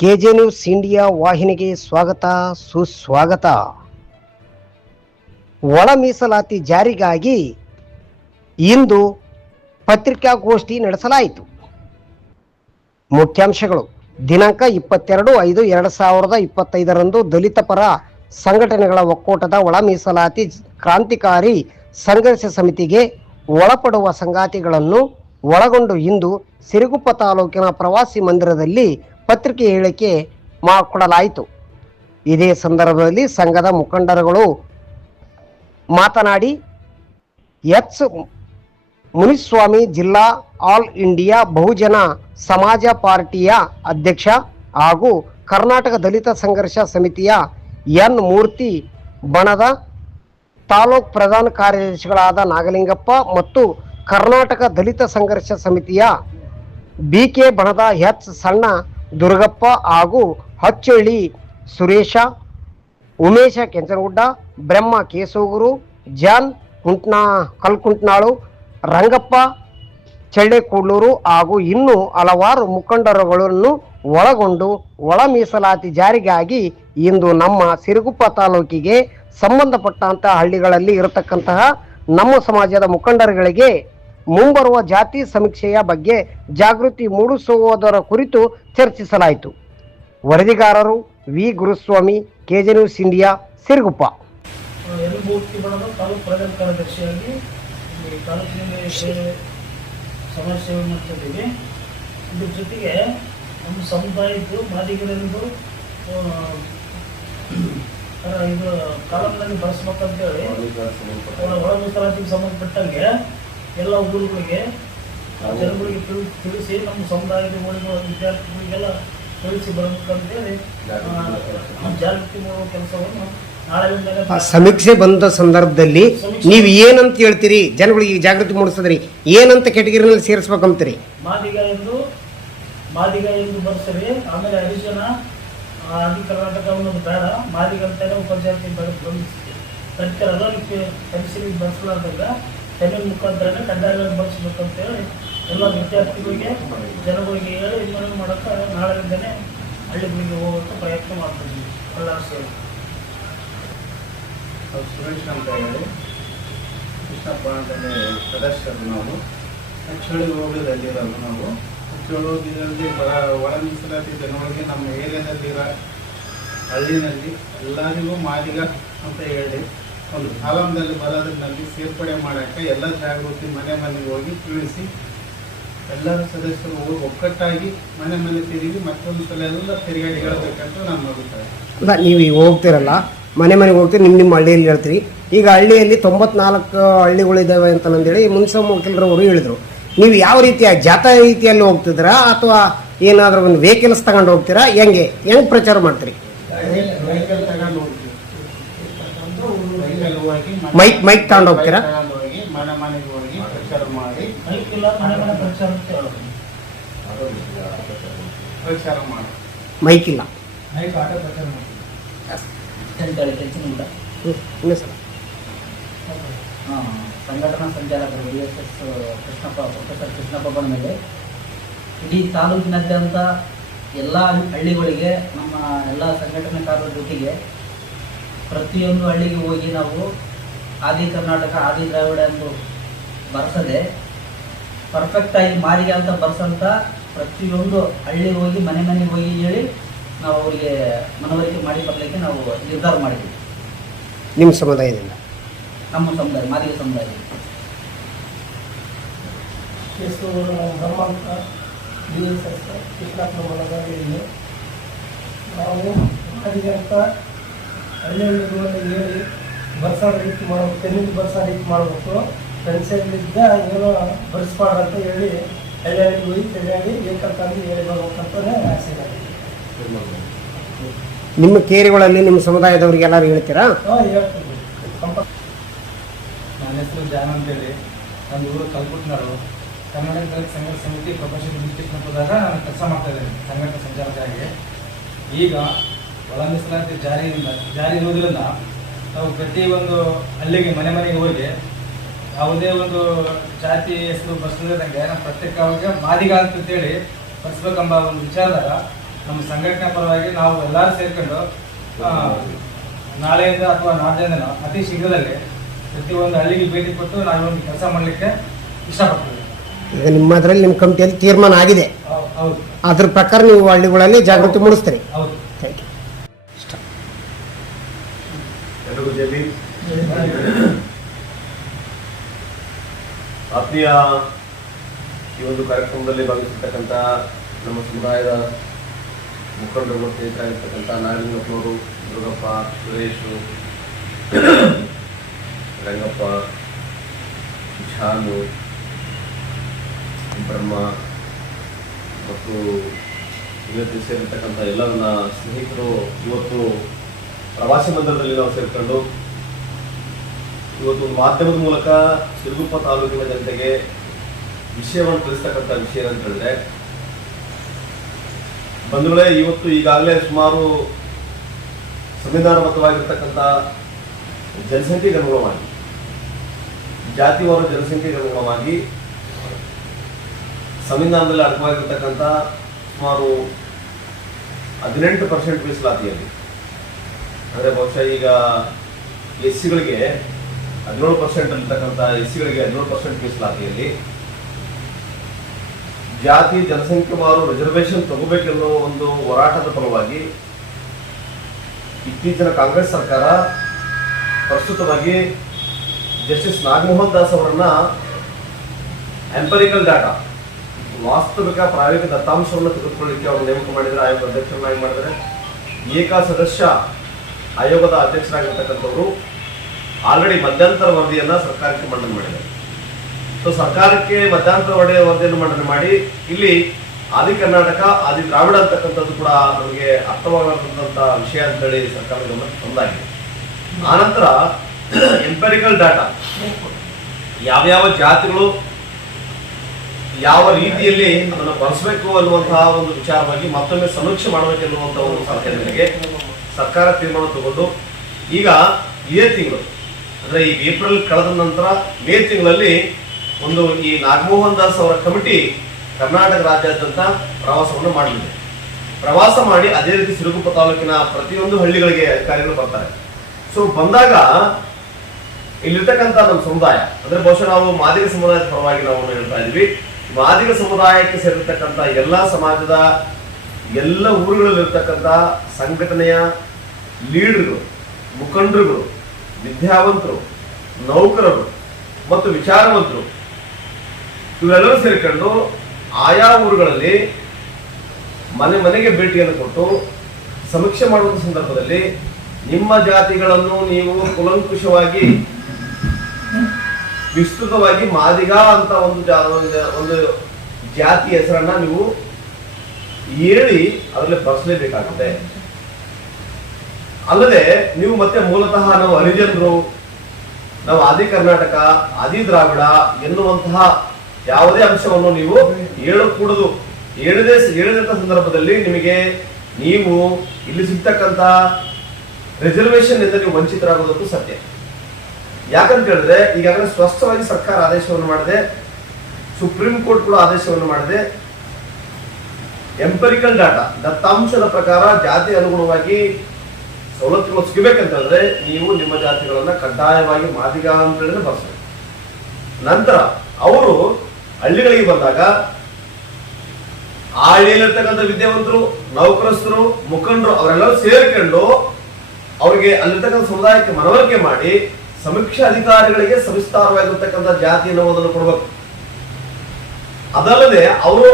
K J news India ವಾಹಿನಿಗೆ ಸ್ವಾಗತ ಸುಸ್ವಾಗತ. ಒಳ ಮೀಸಲಾತಿ ಜಾರಿಗಾಗಿ ಇಂದು ಪತ್ರಿಕಾಗೋಷ್ಠಿ ನಡೆಸಲಾಯಿತು. ಮುಖ್ಯಾಂಶಗಳು: ದಿನಾಂಕ 22/5/2025 ದಲಿತ ಪರ ಸಂಘಟನೆಗಳ ಒಕ್ಕೂಟದ ಒಳ ಮೀಸಲಾತಿ ಕ್ರಾಂತಿಕಾರಿ ಸಂಘರ್ಷ ಸಮಿತಿಗೆ ಒಳಪಡುವ ಸಂಗಾತಿಗಳನ್ನು ಒಳಗೊಂಡು ಇಂದು ಸಿರುಗುಪ್ಪ ತಾಲೂಕಿನ ಪ್ರವಾಸಿ ಮಂದಿರದಲ್ಲಿ ಪತ್ರಿಕೆ ಹೇಳಿಕೆ ಮಾಡಿಕೊಡಲಾಯಿತು. ಇದೇ ಸಂದರ್ಭದಲ್ಲಿ ಸಂಘದ ಮುಖಂಡರುಗಳು ಮಾತನಾಡಿ, ಎಚ್ ಮುನಿಸ್ವಾಮಿ ಜಿಲ್ಲಾ ಆಲ್ ಇಂಡಿಯಾ ಬಹುಜನ ಸಮಾಜ ಪಾರ್ಟಿಯ ಅಧ್ಯಕ್ಷ ಹಾಗೂ ಕರ್ನಾಟಕ ದಲಿತ ಸಂಘರ್ಷ ಸಮಿತಿಯ ಎನ್ ಮೂರ್ತಿ ಬಣದ ತಾಲೂಕು ಪ್ರಧಾನ ಕಾರ್ಯದರ್ಶಿಗಳಾದ ನಾಗಲಿಂಗಪ್ಪ ಮತ್ತು ಕರ್ನಾಟಕ ದಲಿತ ಸಂಘರ್ಷ ಸಮಿತಿಯ ಬಿಕೆ ಬಣದ ಎಚ್ ಸಣ್ಣ ದುರ್ಗಪ್ಪ ಹಾಗೂ ಹಚ್ಚಳ್ಳಿ ಸುರೇಶ, ಉಮೇಶ ಕೆಂಚನಗುಡ್ಡ, ಬ್ರಹ್ಮ ಕೇಸೂಗೂರು, ಜಾನ್ ಕಲ್ಕುಂಟ್ನಾಳು, ರಂಗಪ್ಪ ಚಳ್ಳೆಕೂಡ್ಲೂರು ಹಾಗೂ ಇನ್ನೂ ಹಲವಾರು ಮುಖಂಡರುಗಳನ್ನು ಒಳಗೊಂಡು ಒಳ ಮೀಸಲಾತಿ ಜಾರಿಗಾಗಿ ಇಂದು ನಮ್ಮ ಸಿರುಗುಪ್ಪ ತಾಲೂಕಿಗೆ ಸಂಬಂಧಪಟ್ಟಂತಹ ಹಳ್ಳಿಗಳಲ್ಲಿ ಇರತಕ್ಕಂತಹ ನಮ್ಮ ಸಮಾಜದ ಮುಖಂಡರುಗಳಿಗೆ ಮುಂಬರುವ ಜಾತಿ ಸಮೀಕ್ಷೆಯ ಬಗ್ಗೆ ಜಾಗೃತಿ ಮೂಡಿಸುವುದರ ಕುರಿತು ಚರ್ಚಿಸಲಾಯಿತು. ವರದಿಗಾರರು V Guruswamy, KJ news India, Siruguppa. Taluk ಪ್ರಧಾನ ಕಾರ್ಯದರ್ಶಿಯಾಗಿ ತಾಲೂಕಿನಲ್ಲಿ ಸಮಾಜ ಸೇವೆ ಮಾಡ್ತಿದ್ದೀವಿ. ಇದ್ರ ಜೊತೆಗೆ ನಮ್ಮ ಸಮುದಾಯದ್ದು ಮಾದಿಗರೆಂದು ಇದು ಕಾಲಂನಲ್ಲಿ ಬಳಸ್ಬೇಕಂತೇಳಿ ಒಳ ಮೀಸಲಾತಿಗೆ ಸಂಬಂಧಪಟ್ಟಂಗೆ ಎಲ್ಲ ಊರುಗಳಿಗೆ ಜನಗಳಿಗೆ ತಿಳಿಸಿ ನಮ್ಮ ಸಮುದಾಯದ ಊರುಗಳ ವಿದ್ಯಾರ್ಥಿಗಳಿಗೆಲ್ಲ ತಿಳಿಸಿ ಬರಬೇಕಂತೇಳಿ ಜಾಗೃತಿ ಮಾಡುವ ಕೆಲಸವನ್ನು ನಾಳೆ ಸಮೀಕ್ಷೆ ಬಂದ ಸಂದರ್ಭದಲ್ಲಿ ನೀವು ಏನಂತ ಹೇಳ್ತೀರಿ? ಜನಗಳಿಗೆ ಜಾಗೃತಿ ಮೂಡಿಸಿದ್ರಿ, ಏನಂತ ಕೆಟಗರಿನಲ್ಲಿ ಸೇರಿಸ್ಬೇಕಂತೀರಿ? ಮಾದಿಗ ಎಂದು ಬರ್ಸರಿ. ಆಮೇಲೆ ಹರಿಜನ ಆದಿ ಕರ್ನಾಟಕ ಅನ್ನೋದು ಬೇಡ, ಮಾದಿಗ ಅಂತಾನೆ ಉಪಜಾತಿ ಕರಿತಾರಲ್ಲ, ಪರಿಶೀಲಿಸಿ ಬರ್ಸಲಾರ್ದಾಗ ತೆಲುಗು ಮುಖಾಂತರ ಕಡ್ಡಾಯವಾಗಿ ಬಳಸ್ಬೇಕಂತೇಳಿ ಎಲ್ಲ ವಿದ್ಯಾರ್ಥಿಗಳಿಗೆ ಜನಗಳಿಗೆ ಹೇಳಿ ಮನವಿ ಮಾಡೋಕ್ಕೆ ನಾಳೆಯಿಂದನೇ ಹಳ್ಳಿಗಳಿಗೆ ಹೋಗೋಕ್ಕೆ ಪ್ರಯತ್ನ ಮಾಡ್ತಿದ್ವಿ. ಎಲ್ಲರೂ ಸೇರಿ ಸುರೇಶ್ ಅಂತ ಹೇಳಿ ಕೃಷ್ಣಪ್ಪ ಅಂತಲೇ ಸದಸ್ಯರು. ನಾವು ಹೆಚ್ಚುವಳಿ ಹೋಗೋದಲ್ಲಿರೋದು. ನಾವು ಹೆಚ್ಚುವಳಿ ಹೋಗಿದಲ್ಲಿ ಒಳ ಮೀಸಲಾತಿ ಜನಗಳಿಗೆ ನಮ್ಮ ಏರಿಯಾದಲ್ಲಿರೋ ಹಳ್ಳಿನಲ್ಲಿ ಎಲ್ಲರಿಗೂ ಮಾದಿಗ ಅಂತ ಹೇಳಿ ಒಂದು ಕಾಲಂದಲ್ಲಿ ಬರೋದ್ರಲ್ಲಿ ಸೇರ್ಪಡೆ ಮಾಡೋಕ್ಕೆ ಎಲ್ಲ ಜಾಗೃತಿ ಮನೆ ಮನೆಗೆ ಹೋಗಿ ತಿಳಿಸಿ ಎಲ್ಲರೂ ಸದಸ್ಯರು ಒಕ್ಕಟ್ಟಾಗಿ ಮನೆ ಮನೆ ತಿರುಗಿ ಮತ್ತೊಂದು ಸಲ ಎಲ್ಲ ತಿರುಗಾಡಿ ಹೇಳಬೇಕಂತ ನಾನು ಅಭಿಪ್ರಾಯ. ನೀವು ಈಗ ಹೋಗ್ತಿರಲ್ಲ, ಮನೆ ಮನೆಗೆ ಹೋಗ್ತೀರಿ, ನಿಮ್ಮ ಹಳ್ಳಿಯಲ್ಲಿ ಹೇಳ್ತೀರಿ. ಈಗ ಹಳ್ಳಿಯಲ್ಲಿ 94 ಹಳ್ಳಿಗಳಿದ್ದಾವೆ ಅಂತ ನಂದೇಳಿ ಮುನ್ಸಮ್ ವಕೀಲರವರು ಹೇಳಿದರು. ನೀವು ಯಾವ ರೀತಿಯ ಜಾತ ರೀತಿಯಲ್ಲಿ ಹೋಗ್ತಿದ್ದೀರಾ ಅಥವಾ ಏನಾದರೂ ಒಂದು ವೆಹಿಕಲ್ಸ್ ತಗೊಂಡು ಹೋಗ್ತೀರಾ? ಹೆಂಗೆ ಪ್ರಚಾರ ಮಾಡ್ತೀರಿ? ವೆಹಿಕಲ್ ತಗೊಂಡು ಹೋಗ್ತೀವಿ. ಮೈಕ್ ತಗೊಂಡು ಹೋಗ್ತೀರಾ? ಹೋಗಿ ಮನೆ ಮನೆಗೆ ಹೋಗಿ ಪ್ರಚಾರ ಮಾಡಿ ಪ್ರಚಾರ ಮಾಡಿ ಮೈಕ್ ಇಲ್ಲ. ಸಂಘಟನಾ ಸಂಚಾಲಕರು VSS ಪ್ರೊಫೆಸರ್ ಕೃಷ್ಣಪ್ಪ ಬಂದ ಮೇಲೆ ಇಡೀ ತಾಲೂಕಿನಾದ್ಯಂತ ಎಲ್ಲ ಹಳ್ಳಿಗಳಿಗೆ ನಮ್ಮ ಎಲ್ಲ ಸಂಘಟನಾಕಾರರ ಜೊತೆಗೆ ಪ್ರತಿಯೊಂದು ಹಳ್ಳಿಗೆ ಹೋಗಿ ನಾವು ಆದಿ ಕರ್ನಾಟಕ ಆದಿ ದ್ರಾವಿಡ ಎಂದು ಬರ್ಸದೆ ಪರ್ಫೆಕ್ಟಾಗಿ ಮಾದಿಗ ಅಂತ ಬರ್ಸಂತ ಪ್ರತಿಯೊಂದು ಹಳ್ಳಿ ಹೋಗಿ ಮನೆ ಮನೆಗೆ ಹೋಗಿ ಹೇಳಿ ನಾವು ಅವರಿಗೆ ಮನವರಿಕೆ ಮಾಡಿ ಬರಲಿಕ್ಕೆ ನಾವು ನಿರ್ಧಾರ ಮಾಡಿದ್ವಿ. ನಿಮ್ಮ ಸಮುದಾಯದಿಂದ? ನಮ್ಮ ಸಮುದಾಯ ಮಾದಿಗ ಸಮುದಾಯ ಬ್ರಹ್ಮಾಂತ VSS ಕೃಷ್ಣಪ್ಪನ ಮನದಲ್ಲಿ ನಾವು ಮಾದಿಗ ಅಂತ ಹಳ್ಳಿಗಳಲ್ಲಿ ಹೇಳಿ ಬರ್ಸೋ ರೀತಿ ಮಾಡಬೇಕು, ತೆನ್ನಿಂದ ಬರ್ಸೋ ರೀತಿ ಮಾಡಬೇಕು, ಫ್ರೆಂಡ್ಸಲ್ಲಿದ್ದ ಏನೋ ಬರ್ಸ್ಬಾರ್ದು ಅಂತ ಹೇಳಿ ಹಳ್ಳಿಯಲ್ಲಿ ಹೋಗಿ ತಿರುಗಾಡಿ ಏಕಂತಂದು ಹೇಳಿ ಬರ್ಬೇಕಂತಲೇ ಆಸೆ. ನಿಮ್ಮ ಕೇರಿಗಳಲ್ಲಿ ನಿಮ್ಮ ಸಮುದಾಯದವ್ರಿಗೆ ಎಲ್ಲರೂ ಹೇಳ್ತೀರಾ? ಹೇಳ್ತೀವಿ. ನನ್ನ ಹೆಸರು ಜಾನ್ ಅಂತೇಳಿ, ನನ್ನ ಊರು ಕಲ್ಕುಟ್ನಾಳು. ಕರ್ನಾಟಕ ದಲಿತ ಸಂಘರ್ಷ ಸಮಿತಿ ಪ್ರೊಫೆಷನಲ್ ಡಿಸ್ಟ್ರಿಕ್ಟ್ ಮಟ್ಟದಾಗ ನಾನು ಕೆಲಸ ಮಾಡ್ತಾ ಇದ್ದೇನೆ ಸಂಘಟನಾ ಸಂಚಾಲಕರಾಗಿ. ಈಗ ಒಳ ಮೀಸಲಾತಿ ಜಾರಿ ಇರುವುದರಿಂದ ನಾವು ಪ್ರತಿಯೊಂದು ಹಳ್ಳಿಗೆ ಮನೆ ಮನೆಗೆ ಹೋಗಿ ಯಾವುದೇ ಒಂದು ಜಾತಿ ಹೆಸರು ಬರ್ಸದಂಗೆ ನಾವು ಪ್ರತ್ಯೇಕವಾಗಿ ಮಾದಿಗ ಅಂತೇಳಿ ಬರ್ಸ್ಬೇಕೆಂಬ ಒಂದು ವಿಚಾರದಾಗ ನಮ್ಮ ಸಂಘಟನೆ ಪರವಾಗಿ ನಾವು ಎಲ್ಲರೂ ಸೇರ್ಕೊಂಡು ನಾಳೆಯಿಂದ ಅಥವಾ ನಾಡ್ದಿಂದ ಅತಿ ಶೀಘ್ರದಲ್ಲಿ ಪ್ರತಿಯೊಂದು ಹಳ್ಳಿಗೆ ಭೇಟಿ ಕೊಟ್ಟು ನಾವೊಂದು ಕೆಲಸ ಮಾಡಲಿಕ್ಕೆ ಇಷ್ಟಪಡ್ತೀವಿ. ಈಗ ನಿಮ್ಮದ್ರಲ್ಲಿ ನಿಮ್ಮ ಕಮಿಟಿಯಲ್ಲಿ ತೀರ್ಮಾನ ಆಗಿದೆ, ಹೌದು ಅದ್ರ ಪ್ರಕಾರ ನೀವು ಹಳ್ಳಿಗಳಲ್ಲಿ ಜಾಗೃತಿ ಮೂಡಿಸ್ತೀರಿ. ಹೌದು. Thank you. ಎಲ್ಲರಿಗೂ ಜೈ ಭೀಮ್. ಆತ್ಮೀಯ ಈ ಒಂದು ಕಾರ್ಯಕ್ರಮದಲ್ಲಿ ಭಾಗವಹಿಸಿರ್ತಕ್ಕಂಥ ನಮ್ಮ ಸಮುದಾಯದ ಮುಖಂಡರು ಮತ್ತು ಸ್ನೇಹಿತರಾಗಿರ್ತಕ್ಕಂಥ ನಾರಾಯಣಪ್ಪನವರು, ದುರ್ಗಪ್ಪ, ಸುರೇಶು, ರಂಗಪ್ಪ, ಶಾನು, ಬ್ರಹ್ಮ ಮತ್ತು ಇವತ್ತು ಸೇರಿರ್ತಕ್ಕಂಥ ಎಲ್ಲ ನನ್ನ ಸ್ನೇಹಿತರು ಇವತ್ತು ಪ್ರವಾಸಿ ಮಂದಿರದಲ್ಲಿ ನಾವು ಸೇರ್ಕೊಂಡು ಇವತ್ತು ಒಂದು ಮಾಧ್ಯಮದ ಮೂಲಕ ಸಿರುಗುಪ್ಪ ತಾಲೂಕಿನ ಜನತೆಗೆ ವಿಷಯವನ್ನು ತಿಳಿಸ್ತಕ್ಕಂಥ ವಿಷಯ ಅಂತ ಹೇಳಿದ್ರೆ, ಬಂಧುಗಳೇ, ಇವತ್ತು ಈಗಾಗಲೇ ಸುಮಾರು ಸಂವಿಧಾನಬದ್ಧವಾಗಿರ್ತಕ್ಕಂಥ ಜನಸಂಖ್ಯೆಗೆ ಅನುಗುಣವಾಗಿ, ಜಾತಿವಾರು ಜನಸಂಖ್ಯೆಗೆ ಅನುಗುಣವಾಗಿ ಸಂವಿಧಾನದಲ್ಲಿ ಅಡಕವಾಗಿರ್ತಕ್ಕಂಥ ಸುಮಾರು 18% ಮೀಸಲಾತಿಯಲ್ಲಿ, ಅಂದರೆ ಬಹುಶಃ ಈಗ ಎಸ್ಸಿಗಳಿಗೆ 17% ಇರ್ತಕ್ಕಂಥ ಎಸ್ಸಿಗಳಿಗೆ 17% ಮೀಸಲಾತಿಯಲ್ಲಿ ಜಾತಿ ಜನಸಂಖ್ಯೆವಾರು ರಿಸರ್ವೇಶನ್ ತಗೋಬೇಕೆನ್ನೋ ಒಂದು ಹೋರಾಟದ ಫಲವಾಗಿ ಇತ್ತೀಚಿನ ಕಾಂಗ್ರೆಸ್ ಸರ್ಕಾರ ಪ್ರಸ್ತುತವಾಗಿ ಜಸ್ಟಿಸ್ ನಾಗಮೋಹನ್ ದಾಸ್ ಅವರನ್ನ ಎಂಪರಿಕಲ್ ಡಾಟಾ, ವಾಸ್ತವಿಕ ಪ್ರಾಯೋಗಿಕ ದತ್ತಾಂಶವನ್ನು ತೆಗೆದುಕೊಳ್ಳಲಿಕ್ಕೆ ಅವರು ನೇಮಕ ಮಾಡಿದರೆ, ಆಯೋಗದ ಅಧ್ಯಕ್ಷರನ್ನಾಗಿ ಮಾಡಿದರೆ. ಏಕ ಸದಸ್ಯ ಆಯೋಗದ ಅಧ್ಯಕ್ಷರಾಗಿರ್ತಕ್ಕಂಥವರು ಆಲ್ರೆಡಿ ಮಧ್ಯಂತರ ವರದಿಯನ್ನ ಸರ್ಕಾರಕ್ಕೆ ಮಂಡನೆ ಮಾಡಿದ್ದಾರೆ. ಸೊ ಸರ್ಕಾರಕ್ಕೆ ಮಧ್ಯಂತರ ವರದಿಯನ್ನು ಮಂಡನೆ ಮಾಡಿ ಇಲ್ಲಿ ಆದಿ ಕರ್ನಾಟಕ, ಆದಿ ದ್ರಾವಿಡ ಅಂತಕ್ಕಂಥದ್ದು ಕೂಡ ನಮಗೆ ಅರ್ಥವಾಗತಕ್ಕಂಥ ವಿಷಯ ಅಂತೇಳಿ ಸರ್ಕಾರದ ಗಮನಕ್ಕೆ ತಂದಾಗಿದೆ. ಆನಂತರ ಎಂಪರಿಕಲ್ ಡಾಟಾ, ಯಾವ್ಯಾವ ಜಾತಿಗಳು ಯಾವ ರೀತಿಯಲ್ಲಿ ಅದನ್ನು ಬಳಸಬೇಕು ಅನ್ನುವಂತಹ ಒಂದು ವಿಚಾರವಾಗಿ ಮತ್ತೊಮ್ಮೆ ಸಮೀಕ್ಷೆ ಮಾಡಬೇಕೆನ್ನುವಂತಹ ಒಂದು ಸಲಹೆ ಮೇರೆಗೆ ಸರ್ಕಾರ ತೀರ್ಮಾನ ತಗೊಂಡು ಈಗ ಇದೇ ತಿಂಗಳು, ಅಂದ್ರೆ ಈ ಏಪ್ರಿಲ್ ಕಳೆದ ನಂತರ ಮೇ ತಿಂಗಳಲ್ಲಿ ಒಂದು ಈ ನಾಗಮೋಹನ್ ದಾಸ್ ಅವರ ಕಮಿಟಿ ಕರ್ನಾಟಕ ರಾಜ್ಯಾದ್ಯಂತ ಪ್ರವಾಸವನ್ನು ಮಾಡಲಿದೆ. ಪ್ರವಾಸ ಮಾಡಿ ಅದೇ ರೀತಿ ಸಿರುಗುಪ್ಪ ತಾಲೂಕಿನ ಪ್ರತಿಯೊಂದು ಹಳ್ಳಿಗಳಿಗೆ ಅಧಿಕಾರಿಗಳು ಬರ್ತಾರೆ. ಸೊ ಬಂದಾಗ ಇಲ್ಲಿರ್ತಕ್ಕಂಥ ನಮ್ಮ ಸಮುದಾಯ, ಅಂದ್ರೆ ಬಹುಶಃ ನಾವು ಮಾದಿಗ ಸಮುದಾಯದ ಪರವಾಗಿ ನಾವು ಹೇಳ್ತಾ ಇದ್ವಿ, ಮಾದಿಗ ಸಮುದಾಯಕ್ಕೆ ಸೇರಿರ್ತಕ್ಕಂಥ ಎಲ್ಲಾ ಸಮಾಜದ ಎಲ್ಲ ಊರುಗಳಲ್ಲಿರ್ತಕ್ಕಂಥ ಸಂಘಟನೆಯ ಲೀಡರ್ಗಳು, ಮುಖಂಡರುಗಳು, ವಿದ್ಯಾವಂತರು, ನೌಕರರು ಮತ್ತು ವಿಚಾರವಂತರು ಇವರೆಲ್ಲರೂ ಸೇರಿಕೊಂಡು ಆಯಾ ಊರುಗಳಲ್ಲಿ ಮನೆ ಮನೆಗೆ ಭೇಟಿಯನ್ನು ಕೊಟ್ಟು ಸಮೀಕ್ಷೆ ಮಾಡುವ ಸಂದರ್ಭದಲ್ಲಿ ನಿಮ್ಮ ಜಾತಿಗಳನ್ನು ನೀವು ಕುಲಂಕುಷವಾಗಿ ವಿಸ್ತೃತವಾಗಿ ಮಾದಿಗ ಅಂತ ಒಂದು ಜಾತಿ ಹೆಸರನ್ನ ನೀವು ಹೇಳಿ ಅದರಲ್ಲಿ ಬಳಸಲೇಬೇಕಾಗುತ್ತೆ. ಅಲ್ಲದೆ ನೀವು ಮತ್ತೆ ಮೂಲತಃ ನಾವು ಹರಿಜನರು, ನಾವು ಆದಿ ಕರ್ನಾಟಕ, ಆದಿ ದ್ರಾವಿಡ ಎನ್ನುವಂತಹ ಯಾವುದೇ ಅಂಶವನ್ನು ನೀವು ಹೇಳಕೂಡದು. ಹೇಳಿದಂತ ಸಂದರ್ಭದಲ್ಲಿ ನಿಮಗೆ ನೀವು ಇಲ್ಲಿ ಸಿಗ್ತಕ್ಕಂಥ ರಿಸರ್ವೇಶನ್ ಇಂದ ನೀವು ವಂಚಿತರಾಗೋದಂತೂ ಸತ್ಯ. ಯಾಕಂತ ಹೇಳಿದ್ರೆ ಈಗಾಗಲೇ ಸ್ಪಷ್ಟವಾಗಿ ಸರ್ಕಾರ ಆದೇಶವನ್ನು ಮಾಡಿದೆ, ಸುಪ್ರೀಂ ಕೋರ್ಟ್ ಕೂಡ ಆದೇಶವನ್ನು ಮಾಡಿದೆ. ಎಂಪರಿಕಲ್ ಡಾಟಾ, ದತ್ತಾಂಶದ ಪ್ರಕಾರ ಜಾತಿ ಅನುಗುಣವಾಗಿ ಸವಲತ್ತುಗಳು ಸಿಗಬೇಕಂತ ಹೇಳಿದ್ರೆ ನೀವು ನಿಮ್ಮ ಜಾತಿಗಳನ್ನ ಕಡ್ಡಾಯವಾಗಿ ಮಾದಿಗ ಅಂತ ಹೇಳಿದ್ರೆ ಬರ್ಸಬೇಕು. ನಂತರ ಅವರು ಹಳ್ಳಿಗಳಿಗೆ ಬಂದಾಗ ಆ ಹಳ್ಳಿಯಲ್ಲಿರ್ತಕ್ಕಂಥ ವಿದ್ಯಾವಂತರು, ನೌಕರಸ್ಥರು, ಮುಖಂಡರು ಅವರೆಲ್ಲರೂ ಸೇರ್ಕೊಂಡು ಅವ್ರಿಗೆ ಅಲ್ಲಿರ್ತಕ್ಕಂಥ ಸಮುದಾಯಕ್ಕೆ ಮನವರಿಕೆ ಮಾಡಿ ಸಮೀಕ್ಷಾ ಅಧಿಕಾರಿಗಳಿಗೆ ಸವಿಸ್ತಾರವಾಗಿರ್ತಕ್ಕಂಥ ಜಾತಿ ಅನ್ನೋದನ್ನು ಕೊಡಬೇಕು. ಅದಲ್ಲದೆ ಅವರು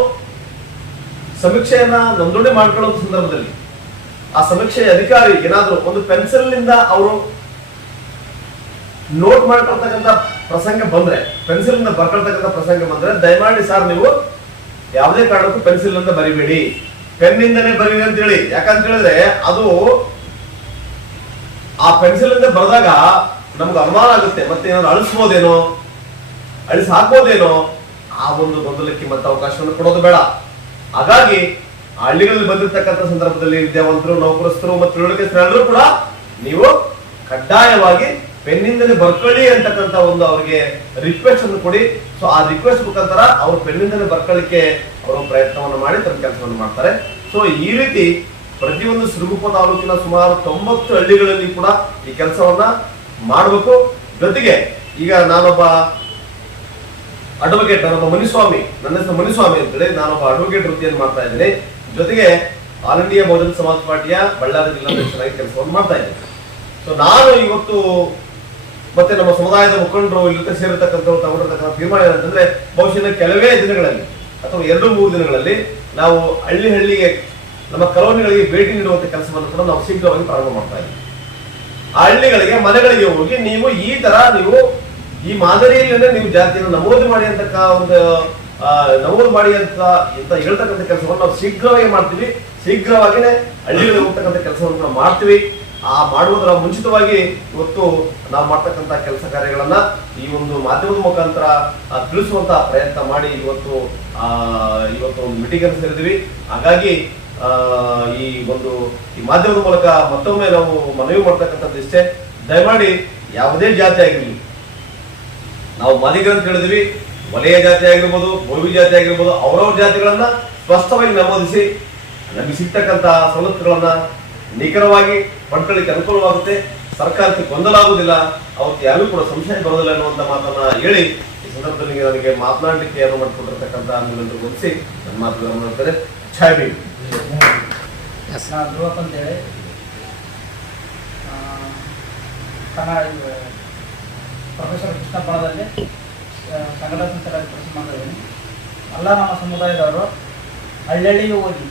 ಸಮೀಕ್ಷೆಯನ್ನ ನೋಂದಣಿ ಮಾಡ್ಕೊಳ್ಳೋ ಸಂದರ್ಭದಲ್ಲಿ ಆ ಸಮೀಕ್ಷೆಯ ಅಧಿಕಾರಿ ಏನಾದ್ರು ಒಂದು ಪೆನ್ಸಿಲ್ ನಿಂದ ಅವರು ನೋಟ್ ಮಾಡ್ಕೊಳ್ತಕ್ಕಂಥ ಪ್ರಸಂಗ ಬಂದ್ರೆ, ಪೆನ್ಸಿಲ್ ನಿಂದ ಬರ್ಕೊಳ್ತಕ್ಕಂಥ ಪ್ರಸಂಗ ಬಂದ್ರೆ ದಯಮಾಡಿ ಸರ್ ನೀವು ಯಾವುದೇ ಕಾರಣಕ್ಕೂ ಪೆನ್ಸಿಲ್ ನಿಂದ ಬರಿಬೇಡಿ, ಪೆನ್ನಿಂದನೇ ಬರೀರಿ ಅಂತ ಹೇಳಿ. ಯಾಕಂತ ಹೇಳಿದ್ರೆ ಅದು ಆ ಪೆನ್ಸಿಲ್ ಇಂದ ಬರೆದಾಗ ನಮ್ಗೆ ಅನುಮಾನ ಆಗುತ್ತೆ, ಮತ್ತೆ ಏನಾದ್ರು ಅಳಿಸ್ಬೋದೇನೋ, ಅಳಿಸಿ ಹಾಕ್ಬೋದೇನೋ, ಆ ಒಂದು ಗೊಂದಲಕ್ಕೆ ಮತ್ತೆ ಅವಕಾಶವನ್ನು ಕೊಡೋದು ಬೇಡ. ಹಾಗಾಗಿ ಹಳ್ಳಿಗಳಲ್ಲಿ ಬಂದಿರತಕ್ಕಂಥ ಸಂದರ್ಭದಲ್ಲಿ ವಿದ್ಯಾವಂತರು, ನೌಕರಸ್ಥರು ಮತ್ತು ತಿಳುವಳಿಕೆಸ್ಥರು ಕೂಡ ನೀವು ಕಡ್ಡಾಯವಾಗಿ ಪೆನ್ನಿಂದಲೇ ಬರ್ಕೊಳ್ಳಿ ಅಂತಕ್ಕಂಥ ಒಂದು ಅವರಿಗೆ ರಿಕ್ವೆಸ್ಟ್ ಅನ್ನು ಕೊಡಿ. ಸೊ ಆ ರಿಕ್ವೆಸ್ಟ್ ಮುಖಾಂತರ ಅವ್ರು ಪೆನ್ನಿಂದಲೇ ಬರ್ಕೊಳ್ಳಿಕ್ಕೆ ಅವರು ಪ್ರಯತ್ನವನ್ನು ಮಾಡಿ ತಮ್ಮ ಕೆಲಸವನ್ನು ಮಾಡ್ತಾರೆ. ಸೊ ಈ ರೀತಿ ಪ್ರತಿಯೊಂದು ಸಿರುಗುಪ್ಪ ತಾಲೂಕಿನ ಸುಮಾರು 90 ಹಳ್ಳಿಗಳಲ್ಲಿ ಕೂಡ ಈ ಕೆಲಸವನ್ನ ಮಾಡಬೇಕು. ಜೊತೆಗೆ ಈಗ ನಾನೊಬ್ಬ ಅಡ್ವೊಕೇಟ್, ನಾನೊಬ್ಬ ಮುನಿಸ್ವಾಮಿ, ನನ್ನ ಹೆಸರು ಮುನಿಸ್ವಾಮಿ ಅಂತೇಳಿ ನಾನೊಬ್ಬ ಅಡ್ವೊಕೇಟ್ ವೃತ್ತಿಯನ್ನು ಮಾಡ್ತಾ ಇದ್ದೀನಿ. ಜೊತೆಗೆ ಆಲ್ ಇಂಡಿಯಾ ಬಹುಜನ ಸಮಾಜ ಪಾರ್ಟಿಯ ಬಳ್ಳಾರಿ ಜಿಲ್ಲಾಧ್ಯಕ್ಷರಾಗಿ ಕೆಲಸವನ್ನು ಮಾಡ್ತಾ ಇದ್ದೀನಿ. ಸೊ ನಾನು ಇವತ್ತು ಮತ್ತೆ ನಮ್ಮ ಸಮುದಾಯದ ಮುಖಂಡರು ಇಲ್ಲಿ ಸೇರಿರ್ತಕ್ಕಂಥವ್ರು ತಗೊಂಡಿರ್ತಕ್ಕಂಥ ತೀರ್ಮಾನ ಏನಂತಂದ್ರೆ, ಬಹುಶಃ ಕೆಲವೇ ದಿನಗಳಲ್ಲಿ ಅಥವಾ 2-3 ದಿನಗಳಲ್ಲಿ ನಾವು ಹಳ್ಳಿಗೆ ನಮ್ಮ ಕಾಲೋನಿಗಳಿಗೆ ಭೇಟಿ ನೀಡುವಂತ ಕೆಲಸವನ್ನು ಕೂಡ ನಾವು ಶೀಘ್ರವಾಗಿ ಪ್ರಾರಂಭ ಮಾಡ್ತಾ ಇದ್ದೀವಿ. ಆ ಹಳ್ಳಿಗಳಿಗೆ, ಮನೆಗಳಿಗೆ ಹೋಗಿ ನೀವು ಈ ಮಾದರಿಯಲ್ಲೇ ನೀವು ಜಾತಿಯನ್ನು ನಮೂದು ಮಾಡಿ ಅಂತಕ್ಕ ಒಂದು ನಮೂದು ಮಾಡಿ ಅಂತ ಹೇಳ್ತಕ್ಕಂಥ ಕೆಲಸವನ್ನು ನಾವು ಶೀಘ್ರವಾಗಿ ಮಾಡ್ತೀವಿ. ಶೀಘ್ರವಾಗಿನೇ ಹಳ್ಳಿಗಳಿಗೆ ಹೋಗ್ತಕ್ಕಂಥ ಕೆಲಸವನ್ನು ನಾವು ಮಾಡ್ತೀವಿ. ಆ ಮಾಡುವುದರ ಮುಂಚಿತವಾಗಿ ಇವತ್ತು ನಾವು ಮಾಡ್ತಕ್ಕಂಥ ಕೆಲಸ ಕಾರ್ಯಗಳನ್ನ ಈ ಒಂದು ಮಾಧ್ಯಮದ ಮುಖಾಂತರ ತಿಳಿಸುವಂತ ಪ್ರಯತ್ನ ಮಾಡಿ ಇವತ್ತು ಒಂದು ಮೀಟಿಂಗ್ ಅನ್ನು ಸೇರಿದ್ವಿ. ಹಾಗಾಗಿ ಈ ಮಾಧ್ಯಮದ ಮೂಲಕ ಮತ್ತೊಮ್ಮೆ ನಾವು ಮನವಿ ಮಾಡ್ತಕ್ಕಂಥದ್ದು ಇಷ್ಟೇ, ದಯಮಾಡಿ ಯಾವುದೇ ಜಾತಿ ಆಗಿರಲಿ, ನಾವು ಮಾದಿಗರು ಅಂತ ಹೇಳಿದ್ವಿ, ವಲಯ ಜಾತಿ ಆಗಿರ್ಬೋದು, ಬೋವಿ ಜಾತಿ ಆಗಿರ್ಬೋದು, ಅವರವ್ರ ಜಾತಿಗಳನ್ನ ಸ್ಪಷ್ಟವಾಗಿ ನಮೂದಿಸಿ ನಮಗೆ ಸಿಗ್ತಕ್ಕಂಥ ಸವಲತ್ತುಗಳನ್ನ ನಿಖರವಾಗಿ ಪಡ್ಕೊಳ್ಳಿಕ್ಕೆ ಅನುಕೂಲವಾಗುತ್ತೆ. ಸರ್ಕಾರಕ್ಕೆ ಗೊಂದಲ ಆಗುವುದಿಲ್ಲ, ಅವತ್ತು ಯಾರಿಗೂ ಕೂಡ ಸಂಶಯ ಬರೋದಿಲ್ಲ ಅನ್ನುವಂಥ ಮಾತನ್ನ ಹೇಳಿ ಈ ಸಂದರ್ಭದಲ್ಲಿ ನನಗೆ ಮಾತನಾಡಲಿಕ್ಕೆ ಏನು ಮಾಡಿಕೊಟ್ಟಿರ್ತಕ್ಕಂಥ ನಿಮ್ಮೆಲ್ಲರೂ ಗಮನಿಸಿ ನನ್ನ ಮಾತುಗಳನ್ನು ಮಾಡ್ತಾರೆ. ಛಾಯ್ ಬಿ ನಾನು ಧ್ರುವಪ್ಪ ಅಂತೇಳಿ ಪ್ರೊಫೆಸರ್ ಕೃಷ್ಣಪ್ಪಣದಲ್ಲಿ ಸಂಘಟನಾ ಸಂಸ್ಥೆಗಳಲ್ಲಿ ಕೆಲಸ ಮಾಡ್ತಿದ್ದೀನಿ. ಎಲ್ಲ ನಮ್ಮ ಸಮುದಾಯದವರು ಹಳ್ಳಿಗೆ ಹೋಗಿ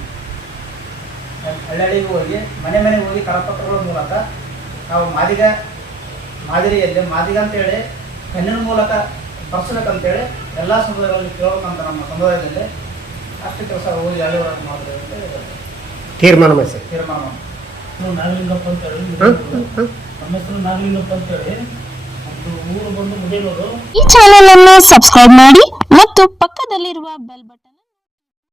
ಮನೆಗೆ ಹೋಗಿ ಕರಪತ್ರಗಳ ಮೂಲಕ ನಾವು ಮಾದರಿಯಲ್ಲಿ ಮಾದಿಗ ಅಂತೇಳಿ ಕಣ್ಣಿನ ಮೂಲಕ ಬರ್ಸ್ಬೇಕಂತೇಳಿ ಎಲ್ಲ ಸಮುದಾಯಗಳಲ್ಲಿ ಕೇಳಬೇಕಂತ ನಮ್ಮ ಸಮುದಾಯದಲ್ಲಿ ಅಷ್ಟು ಕೆಲಸ ಹೋಗಿ ಹಳ್ಳಿವರೆಗೆ ಮಾಡಿದ್ರೆ ಅಂತ ತೀರ್ಮಾನ ಮಾಡಿ. ನಾಗಲಿಂಗಪ್ಪ ಅಂತ ಹೇಳಿ, ನಮ್ಮ ಹೆಸರು ನಾಗಲಿಂಗಪ್ಪ ಅಂತ ಹೇಳಿ, ಊರು ಬಂದು ಮುಡಿಯಲೂರು. ಈ ಚಾನೆಲ್ ಅನ್ನು ಸಬ್ಸ್ಕ್ರೈಬ್ ಮಾಡಿ ಮತ್ತು ಪಕ್ಕದಲ್ಲಿರುವ ಬೆಲ್ ಬಟನ್